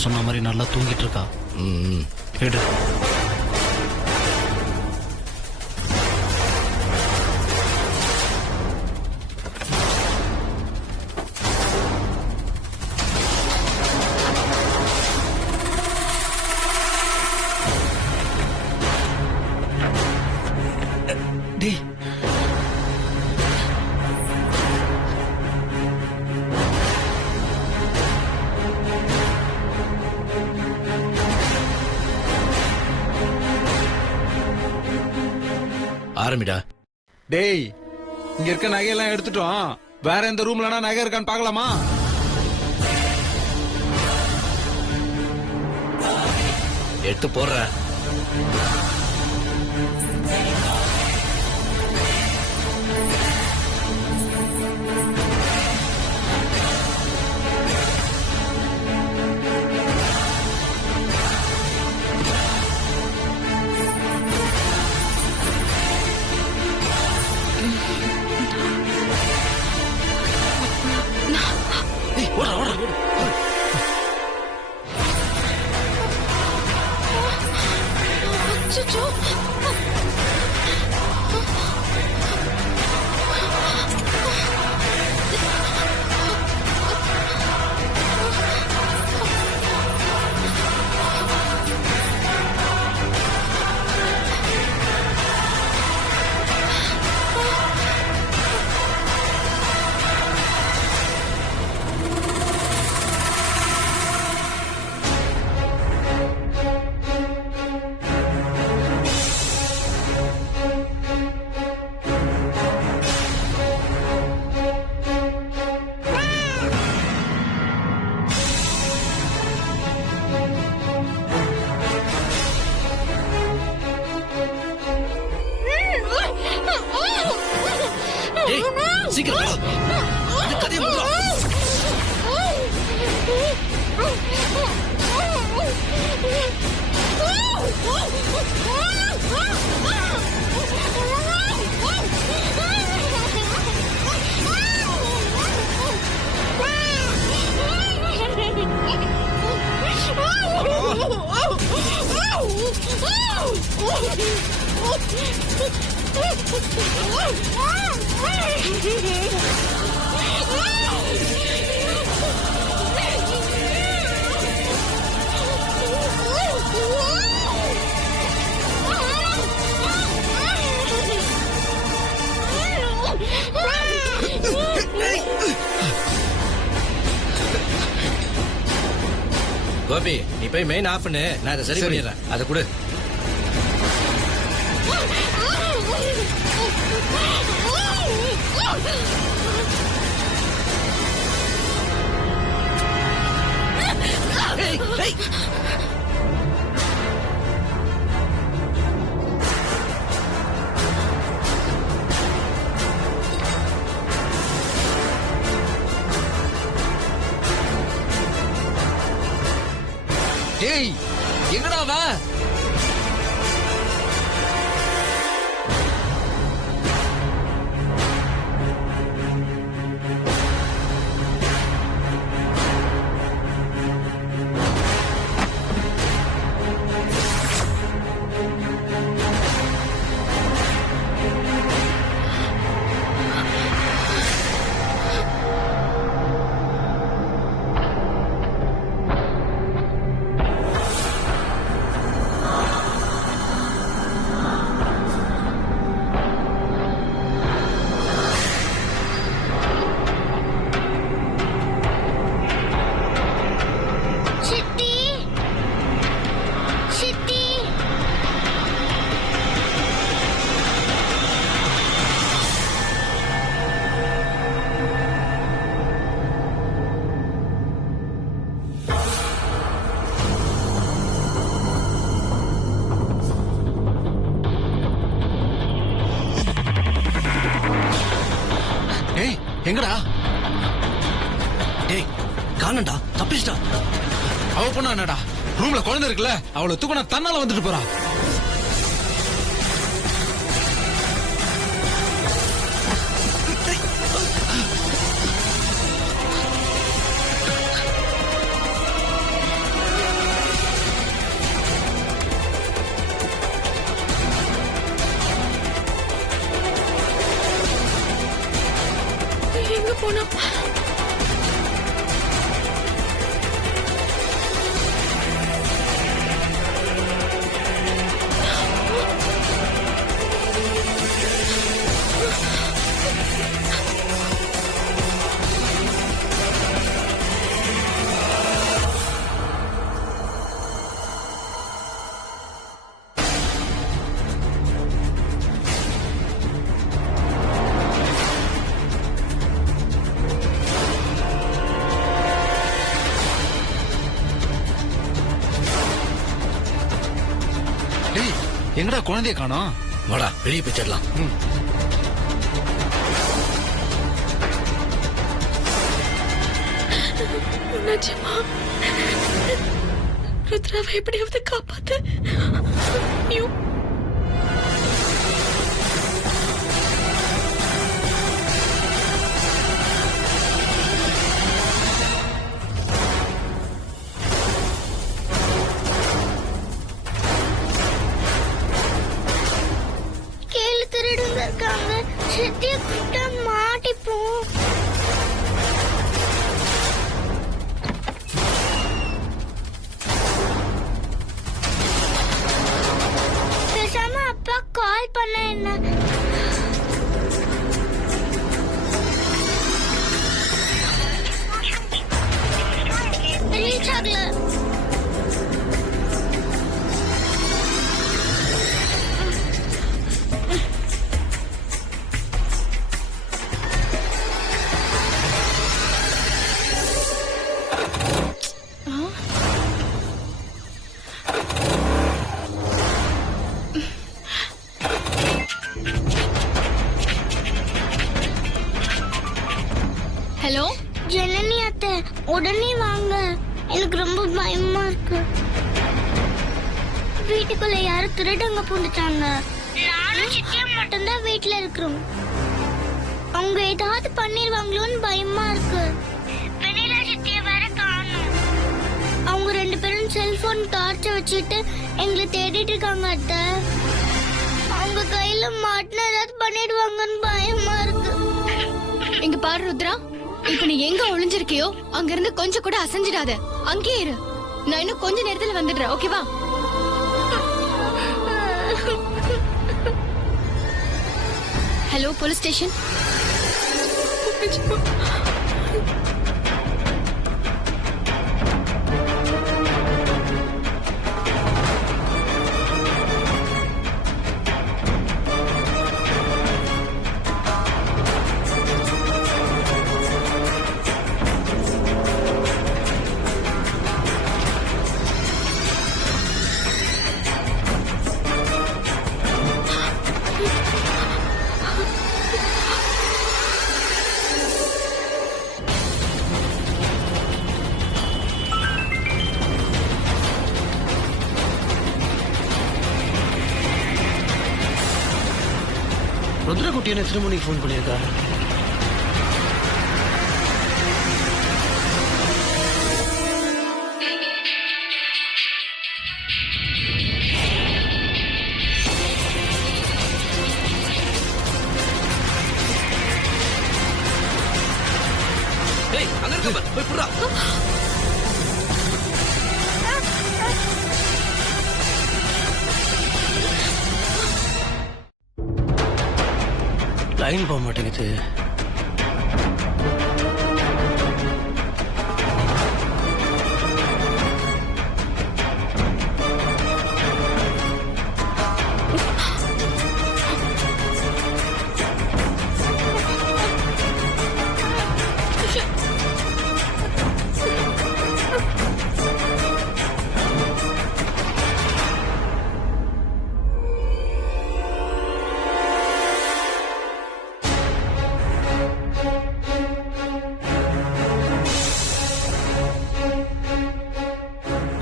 நான் சொன்ன மாதிரி நல்லா தூங்கிட்டு இருக்கா. எடு. டேய் ஆரம்பிடா. டேய், இங்க இருக்க நகையெல்லாம் எடுத்துட்டோம். வேற எந்த ரூம்லனா நகை இருக்கான்னு பார்க்கலாமா? எடுத்து போடுற. ஓட ஓட அச்சச்சோ. சீக்கிரம் கதையை கோபி, நீ போய் மெயின் ஆஃப் பண்ணு. நான் அதை சரி பண்ணிடுறேன். அதை கொடு. டேய், எங்கடா வா? எங்கடா? டேய், காணண்டா, தப்பிச்சிட்டா. அவ பொண்ணா என்னடா? ரூம்ல குழந்தை இருக்குல்ல, அவளை தூக்கினா தன்னால வந்துட்டு போறா. டேய் எங்கடா குழந்தைய காணோம்? வாடா வெளியே போயிடலாம். நிஜமா ருத்ராவை எப்படியாவது காப்பாத்து. ஐயோ கேளு திருடுங்க இருக்காங்க. சித்திய கூப்பிட்டா மாட்டிப்போம். பேசாம அப்பா கால் பண்ண என்ன? ரீச் ஆகல. ஹலோ ஜனனி அத்தை, உடனே வாங்க. எனக்கு ரொம்ப பயமா இருக்கு. வீட்டுக்குள்ள யாரும் திருடங்க பூந்துட்டாங்க. நானும் சித்தியும் மட்டும்தான் வீட்டுல இருக்கிறோம். அவங்க ஏதாவது பண்ணிருவாங்களோன்னு பயமா இருக்கு. வெண்ணிலா சித்திய வேற காணோம். அவங்க 2 பேரும் செல்போன் டார்ச்ச வச்சுட்டு எங்களை தேடிட்டு இருக்காங்க அத்தை. அவங்க கையில மாட்டின ஏதாவது பண்ணிடுவாங்கன்னு பயமா இருக்கு. இங்க பாரு ருத்ரா, இப்ப நீ எங்க ஒளிஞ்சிருக்கியோ அங்க இருந்து கொஞ்சம் கூட அசைஞ்சிடாத. அங்கேயே இரு. நான் இன்னும் கொஞ்ச நேரத்துல வந்துடுறேன். ஓகேவா? Hello police station. ருத்ரகுட்டி என்ன எத்தனை மணிக்கு ஃபோன் பண்ணியிருக்கா? ஏய் அங்க இருக்க பாரு, போய் புடுறா. லைன் போக மாட்டேங்குது.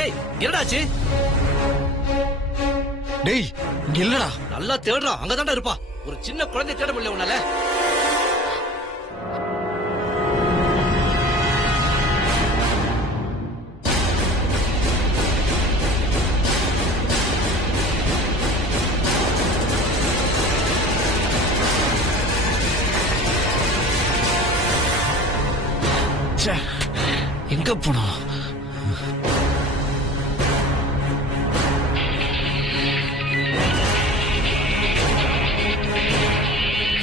ஏய் என்னடாச்சு? டேய் இங்க இல்லடா. நல்லா தேடுறான். அங்கதான்டா இருப்பா. ஒரு சின்ன குழந்தை தேட முடியல உன்னால. ச்சே, எங்க போனா?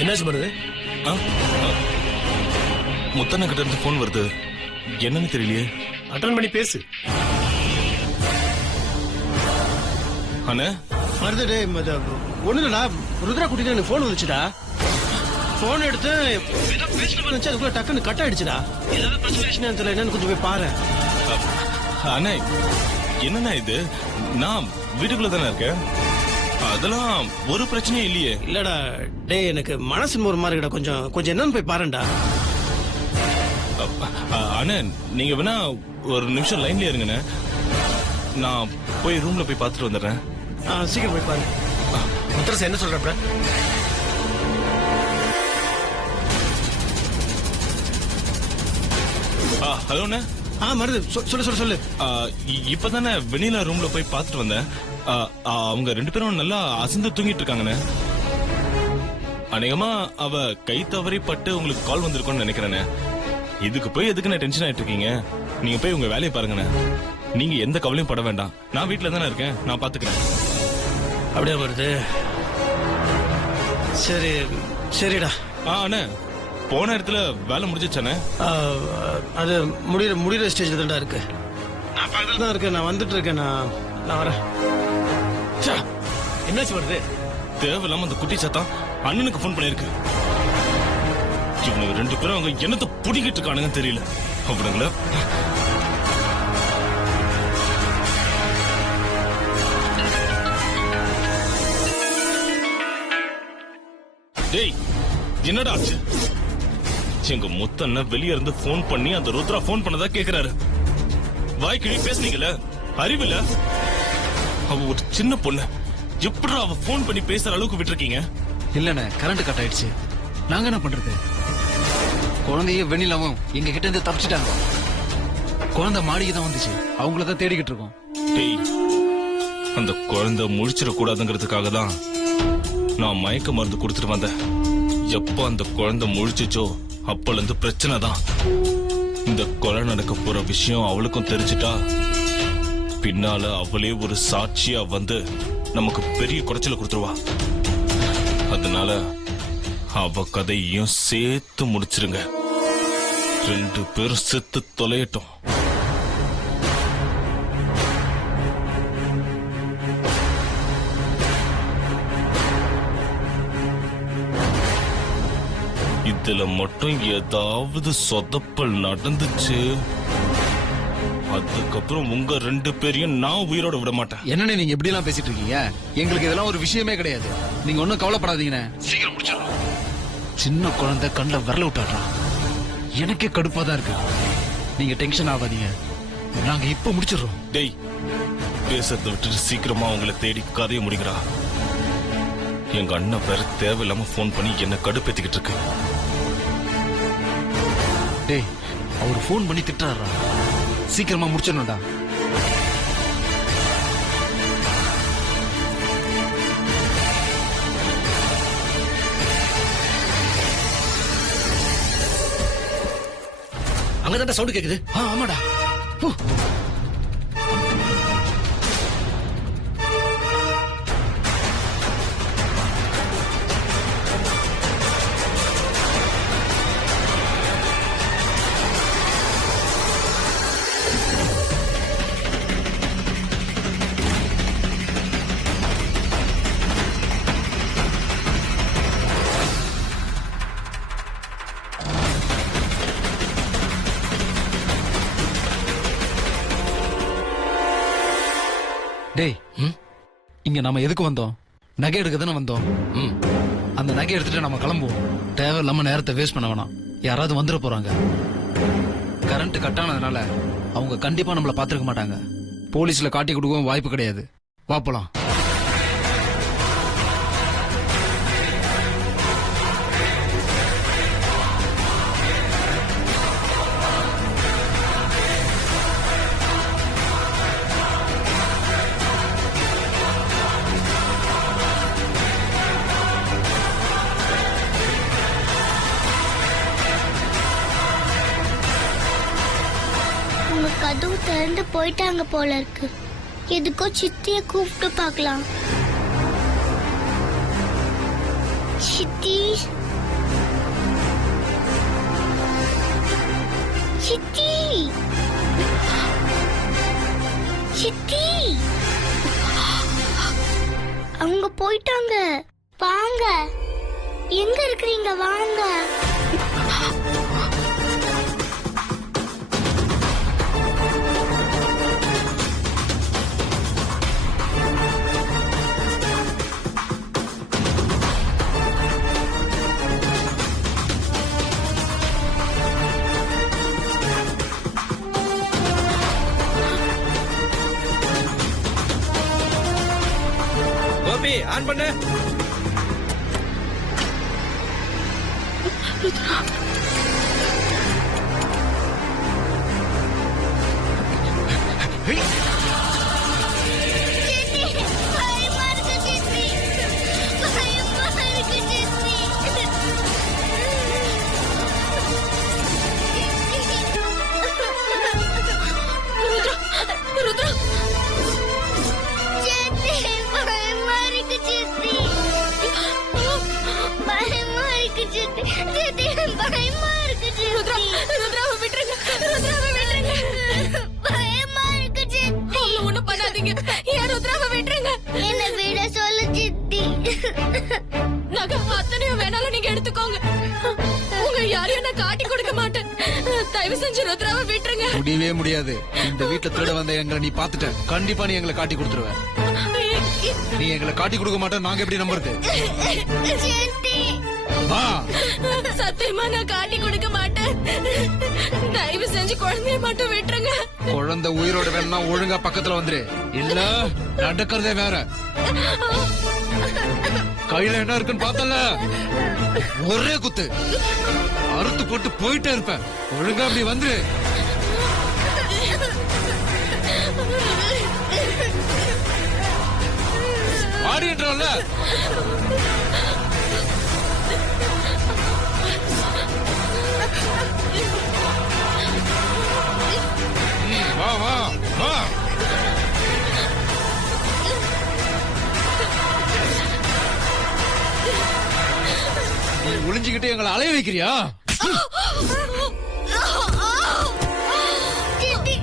என்னாச்சு வருது? முத்தண்ண கிட்ட இருந்து போன் வருது. என்னன்னு தெரியலையே. அட்டன் பண்ணி பேசு. அண்ணே வருது. டே ஒண்ணு இல்லடா, ருத்ரா குட்டிக்கு எனக்கு போன் வந்துச்சுடா. போன் எடுத்து ஏதோ பேசணும் நினைச்சு அதுக்குள்ள டக்குன்னு கட் ஆயிடுச்சுடா. ஏதாவது பிரச்சனை தெரியல, என்னன்னு கொஞ்சம் போய் பாரு. அண்ணே என்னண்ணா இது? நான் வீட்டுக்குள்ள தானே இருக்கேன். அதெல்லாம் ஒரு பிரச்சனையும் இல்லையே. இல்லடா டேய் எனக்கு மனசு ஒரு மாதிரி இருக்கடா, கொஞ்சம் என்னன்னு போய் பாருடா. அண்ணன் நீங்க வேணா ஒரு நிமிஷம் லைன்ல இருங்கண்ணே. நான் போய் ரூம்ல போய் பார்த்துட்டு வந்துடுறேன். சீக்கிரம் போய் பாரு. முத்தரசு என்ன சொல்றப்ப? ஹலோ அண்ணே. மருது சொல்லு. இப்பதானே வெண்ணிலா ரூம்ல போய் பார்த்துட்டு வந்தேன். அவங்க 2 பேரும் நல்லா அசந்து தூங்கிட்டு இருக்காங்கண்ணே. அநேகமா அவ கை தவறி பட்டு உங்களுக்கு கால் வந்திருக்கும்னு நினைக்கிறேண்ணே. இதுக்கு போய் எதுக்குண்ணே டென்ஷன் ஆயிட்டு இருக்கீங்க? நீங்க போய் உங்க வேலையை பாருங்கண்ணே. நீங்க எந்த கவலையும் பட வேண்டாம். நான் வீட்டுல தானே இருக்கேன், நான் பாத்துக்கிறேன். அப்படியே வருது. சரிடா. அண்ணே போன இடத்துல வேலை முடிஞ்சிச்சானே? அது முடிகிற ஸ்டேஜ்ல தான்டா இருக்கு. நான் பக்கத்துல தான் இருக்கேன், நான் வந்துட்டு இருக்கேன். நான் வரேன். என்னாச்சு வருது? தேவையில்லாம அந்த குட்டி சத்தம் அண்ணனுக்கு போன் பண்ணிருக்கு. இவனுங்க 2 பேரும் அவங்க என்னத்தை புடிக்கிட்டு இருக்கானுங்க தெரியல. அப்படிங்களா? டேய் என்னடா ஆச்சு? எங்க முத்தண்ண வெளிய இருந்து போன் பண்ணி அந்த ருத்ரா போன் பண்ணதா கேக்குறாரு. வாய்க்கிழி பேசுனீங்கல்ல, அறிவில்ல? அவ ஒரு சின்ன பொண்ணு, எப்படி அவ போன் பண்ணி பேசுற அளவுக்கு விட்டுருக்கீங்க? இல்லண்ணே, கரண்ட் கட் ஆயிடுச்சு. நாங்க என்ன பண்றது? குழந்தையும் வெண்ணிலாவும் எங்க கிட்ட இருந்து தப்பிச்சிட்டாங்க. குழந்தை மாடிக்கு தான் வந்துச்சு, அவங்கள தான் தேடிக்கிட்டு இருக்கோம். டேய் அந்த குழந்தை முழிச்சிட கூடாதுங்கிறதுக்காக தான் நான் மயக்க மருந்து கொடுத்துட்டு வந்தேன். எப்ப அந்த குழந்தை முழிச்சிச்சோ அப்பல இருந்து பிரச்சனை தான். இந்த கொலை நடக்க போற விஷயம் அவளுக்கும் தெரிஞ்சிட்டா பின்னால அவளே ஒரு சாட்சியா வந்து நமக்கு பெரிய குறைச்சல கொடுத்துருவா. அதனால அவ கதையும் சேர்த்து முடிச்சிருங்க. 2 பேரும் செத்து தொலையட்டும். இதுல மட்டும் ஏதாவது சொதப்பல் நடந்துச்சு, அதுக்கப்புறம் உங்க 2 பேரையும் நான் உயிரோட விட மாட்டேன். என்னண்ணே நீங்க எப்படி எல்லாம் பேசிட்டு இருக்கீங்க? எங்களுக்கு இதெல்லாம் ஒரு விஷயமே கிடையாது. நீங்க ஒன்னும் கவலைப்படாதீங்கண்ணே. சீக்கிரம் முடிச்சிடலாம். சின்ன குழந்தை கண்ணில் விரல விட்டாடுறான். எனக்கே கடுப்பா தான் இருக்கு. நீங்க டென்ஷன் ஆகாதீங்க, நாங்க இப்ப முடிச்சிடுறோம். டேய் பேசுறத விட்டுட்டு சீக்கிரமா உங்களை தேடி கதையை முடிக்கிறா. எங்க அண்ணன் வேற தேவையில்லாம போன் பண்ணி என்ன கடுப்பேத்திக்கிட்டு இருக்கு. டேய் அவர் போன் பண்ணி திட்டுறாரா? சீக்கிரமா முடிச்சிடணும்டா. அங்கதான் சவுண்ட் கேக்குது. ஆமாடா. டேய் இங்க நாம எதுக்கு வந்தோம்? நகை எடுக்க தானே வந்தோம். அந்த நகை எடுத்துட்டு நம்ம கிளம்புவோம். தேவையில்லாம நேரத்தை வேஸ்ட் பண்ண வேணாம். யாராவது வந்துட போறாங்க. கரண்ட் கட் ஆனதுனால அவங்க கண்டிப்பா நம்மள பாத்துருக்க மாட்டாங்க. போலீஸ்ல காட்டி கொடுக்கவும் வாய்ப்பு கிடையாது. வா போலாம். உங்க கதவு திறந்து போயிட்டாங்க போல இருக்கு. எதுக்கோ சித்திய கூப்பிட்டு பார்க்கலாம். சித்தி சித்தி சித்தி அவங்க போயிட்டாங்க. வாங்க, எங்க இருக்கிறீங்க? வாங்க. கோபி ஆன் பண்ணு. சித்தி, பயமா இருக்கு சித்தி. பயமா இருக்கு சித்தி. சித்தி, பயமா இருக்கு சித்தி. பயமா இருக்கு சித்தி. சித்தி, பயமா இருக்கு சித்தி. ருத்ராவை விட்டுருங்க. ருத்ராவை விட்டுருங்க. பயமா இருக்கு சித்தி. ஒண்ணும் பண்ணாதீங்க. ஏன் ருத்ராவை விட்டுருங்க. என்ன விட சொல்லு சித்தி. நகை அத்தனையும் வேணாலும் நீங்க எடுத்துக்கோங்க. உங்க யாரையும் நான் காட்டி கொடுக்க மாட்டேன். தயவு செஞ்சு ருத்ராவை விட்டுருங்க. முடியவே முடியாது. இந்த வீட்டுல திருட வந்த எங்களை நீ பாத்துட்ட. கண்டிப்பா நீ எங்களை காட்டி கொடுத்துருவ. நீ எங்களை காட்டி கொடுக்க மாட்டேன். நாங்க எப்படி நம்புறது? சித்தி, வா. சத்தியமா நான் காட்டி கொடுக்க மாட்டேன். தயவு செஞ்சு குழந்தைய மட்டும் விட்டுருங்க. குழந்தை உயிரோட வேணும்னா ஒழுங்கா பக்கத்துல வந்துரு. இல்ல நடக்கிறதே வேற. கையில என்ன இருக்குன்னு பார்த்தல, ஒரே குத்து அறுத்து போட்டு போயிட்டே இருப்பேன். ஒழுங்கா அப்படி வந்துரு. ஆடின்றோம்ல. வா வா வா. நீ ஒளிஞ்சுக்கிட்டு எங்களை அலைய வைக்கிறியா? சித்தி,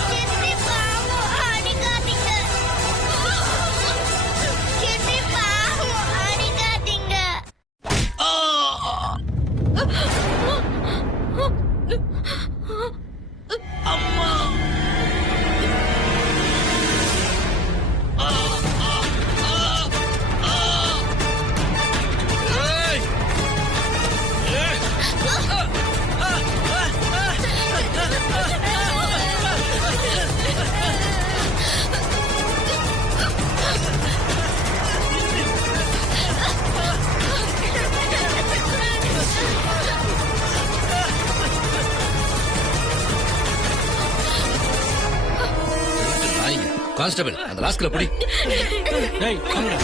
சித்தி, பாவம், அடிக்காதீங்க. சித்தி, பாவம், அடிக்காதீங்க. கான்ஸ்டபிள் அந்த லாஸ்ட்ல பிடி. டேய் வாங்கடா.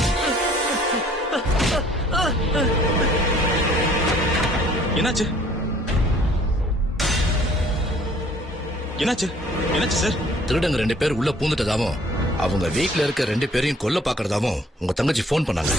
என்னாச்சு என்னாச்சு என்னாச்சு சார்? திருடங்க 2 பேர் உள்ள பூந்துட்டதாவும் அவங்க வீட்ல இருக்க 2 பேரையும் கொல்ல பாக்குறதாவும் உங்க தங்கச்சி போன் பண்ணாங்க.